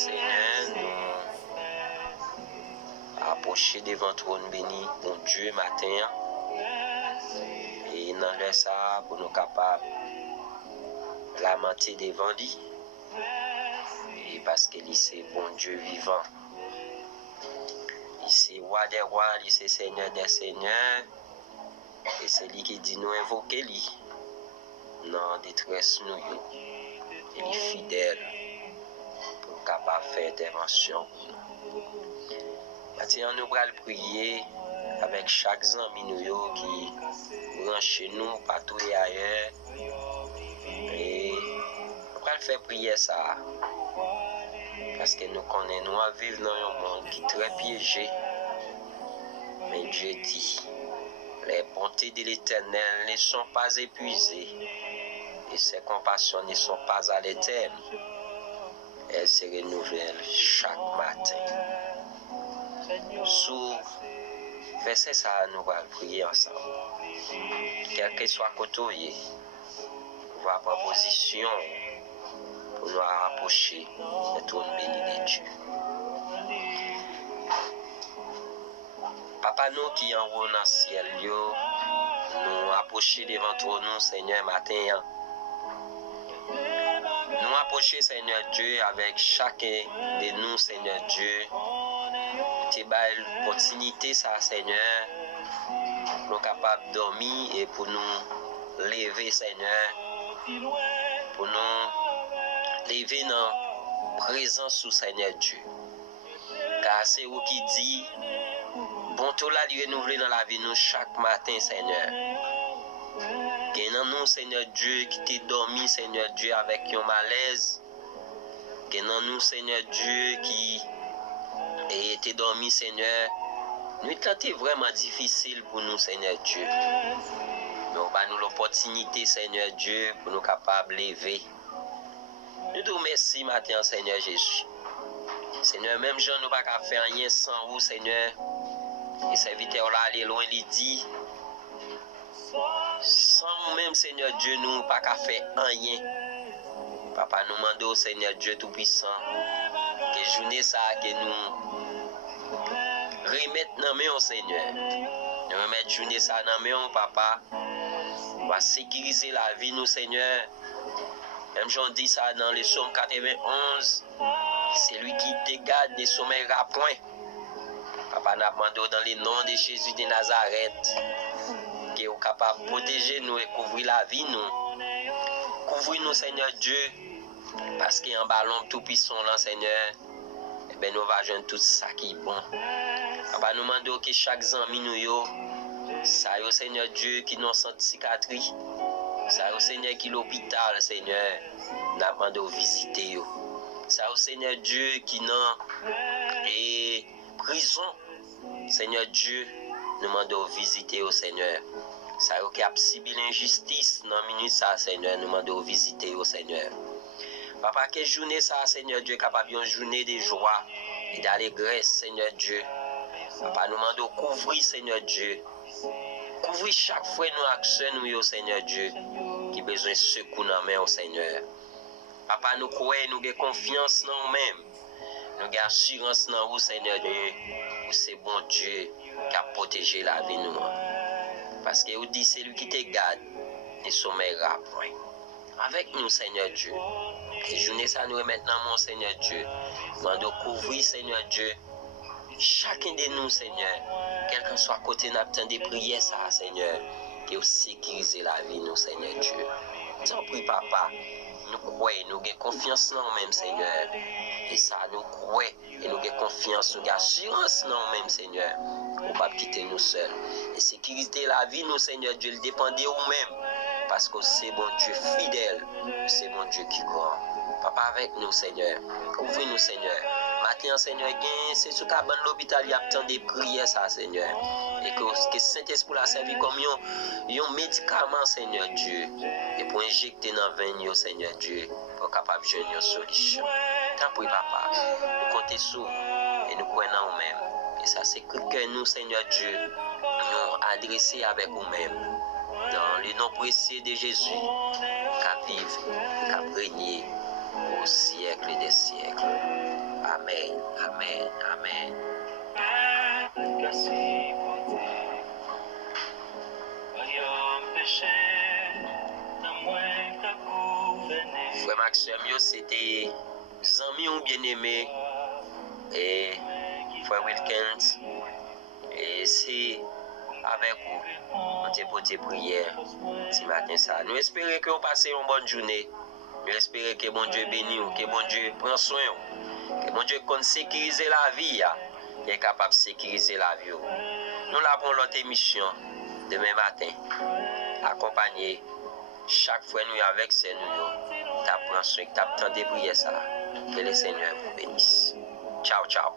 Seigneur, nous approcher devant trône béni, bon Dieu, matin, et dans le ça pour nous capables lamenter devant lui, et parce que lui c'est bon Dieu vivant, il c'est roi des rois, il c'est Seigneur des seigneurs, et c'est lui qui dit nous invoquer lui, dans détresse nous, il est fidèle pour capable faire intervention. Maintenant, nous allons prier avec chaque ami nous qui rentre chez nous, partout et ailleurs. Et nous allons faire prier ça. Parce que nous connaissons, nous vivons dans un monde qui est très piégé. Mais Dieu dit, les bontés de l'Éternel ne sont pas épuisées. Et ses compassions ne sont pas à l'éternel. Elles se renouvellent chaque matin. Sous verset ça, nous allons prier ensemble. Quel que soit côté, voir proposition pour nous rapprocher de ton béni de Dieu. Papa nous qui en haut dans le ciel, nous approcher devant toi, nous, Seigneur, matin. Nous approcher, Seigneur Dieu, avec chacun de nous, Seigneur Dieu. Tu as l'opportunité, ça, Seigneur, pour nous capables de dormir et pour nous lever, Seigneur, pour nous lever dans la présence sous Seigneur Dieu. Car c'est vous qui dit, bon, tout là, lui renouveler dans la vie, nous, chaque matin, Seigneur. Que dans nous, Seigneur Dieu, qui t'est dormi, Seigneur Dieu, avec un malaise. Que dans nous, Seigneur Dieu, qui était dormi, Seigneur. Nous, c'était vraiment difficile pour nous, Seigneur Dieu. Nous avons l'opportunité, Seigneur Dieu, pour nous capables de lever. Nous te remercions matin, Seigneur Jésus. Seigneur, même Jean, nous ne pouvons pas faire rien sans vous, Seigneur. Et serviteur là, aller loin, il dit, sans vous-même, Seigneur Dieu, nous ne pouvons pas faire rien. Papa, nous demandons, Seigneur Dieu Tout-Puissant, que journée ça, que nous remettons dans main, Seigneur. Nous remettons journée ça dans main, Papa. On va sécuriser la vie, nous, Seigneur. Même j'en dis ça dans le psaume 91, c'est lui qui te garde des sommeils à point. Papa, nous demandons dans le nom de Jésus de Nazareth, qui est capable de protéger nous et couvrir la vie, nous. Couvrir nous, Seigneur Dieu, parce qu'il y a un ballon tout puissant là, Seigneur. Et bien, nous allons joindre tout ça qui est bon. Papa, nous demandons que chaque ami nous, ça y est, Seigneur Dieu, qui nous sent cicatrice. Ça y est, Seigneur, qui est l'hôpital, Seigneur. Nous demandons de visiter. Ça y est, Seigneur Dieu, qui est prison. Seigneur Dieu, nous demandons de visiter au Seigneur. Ça y est, qui a subi l'injustice dans la minute, ça, Seigneur, nous demandons de visiter au Seigneur. Papa, quelle journée ça, Seigneur Dieu, capable d'une journée de joie et d'allégresse, Seigneur Dieu. Papa, nous demandons de couvrir, Seigneur Dieu. Couvrir chaque fois nous actions, nous, Seigneur Dieu, qui a besoin de secours dans la main, Seigneur. Papa, nous croyons, nous avons confiance dans nous-mêmes. Nous avons assurance dans vous, Seigneur Dieu. C'est bon Dieu qui a protégé la vie de nous. Parce que vous dites, c'est lui qui te garde et sommeillera point. Avec nous, Seigneur Dieu. Et journée ça nous maintenant, mon Seigneur Dieu. Nous devons couvrir, Seigneur Dieu, chacun de nous, Seigneur. Quel que soit côté, nous attendons des prières, ça, Seigneur. Et vous sécuriser la vie, nous, Seigneur Dieu. T'en prie, Papa. Nous croyons, nous avons confiance dans nous-mêmes, Seigneur. Et ça, nous croyons et nous avons confiance, nous avons assurance dans nous-mêmes, Seigneur. Pour ne pas quitter nous seuls. Et sécuriser la vie, nous, Seigneur Dieu, le dépend de vous-même. Parce que c'est bon Dieu fidèle, c'est bon Dieu qui croit. Papa, avec nous, Seigneur. Couvre-nous, Seigneur. Matin, Seigneur, c'est ce qu'a dans l'hôpital, il y a tant de prières, ça, Seigneur. Et que Saint-Esprit l'a servi comme un médicament, Seigneur Dieu. Et pour injecter dans le veine, Seigneur Dieu, pour capable de jouer une solution. Tant pis, Papa. Nous comptons sur et nous croyons en nous-mêmes. Et ça, c'est que nous, Seigneur Dieu, nous adresser avec nous-mêmes. Dans le nom précieux de Jésus, qu'à vivre, qu'à régner au siècle des siècles. Amen. Amen. Amen. Frère Maxime, yo, c'était amis ou bien-aimé et Frère Wilkins. Et c'est avec vous, on te porté prière ce matin ça. Nous espérons que vous passez une bonne journée. Nous espérons que bon Dieu bénit vous, que bon Dieu prend soin vous, que bon Dieu compte sécuriser la vie, il est capable de sécuriser la vie. Nous l'avons l'autre émission demain matin. Accompagné chaque fois nous avec ces nous, tu prends soin, tu as de prier ça. Que le Seigneur vous bénisse. Ciao, ciao.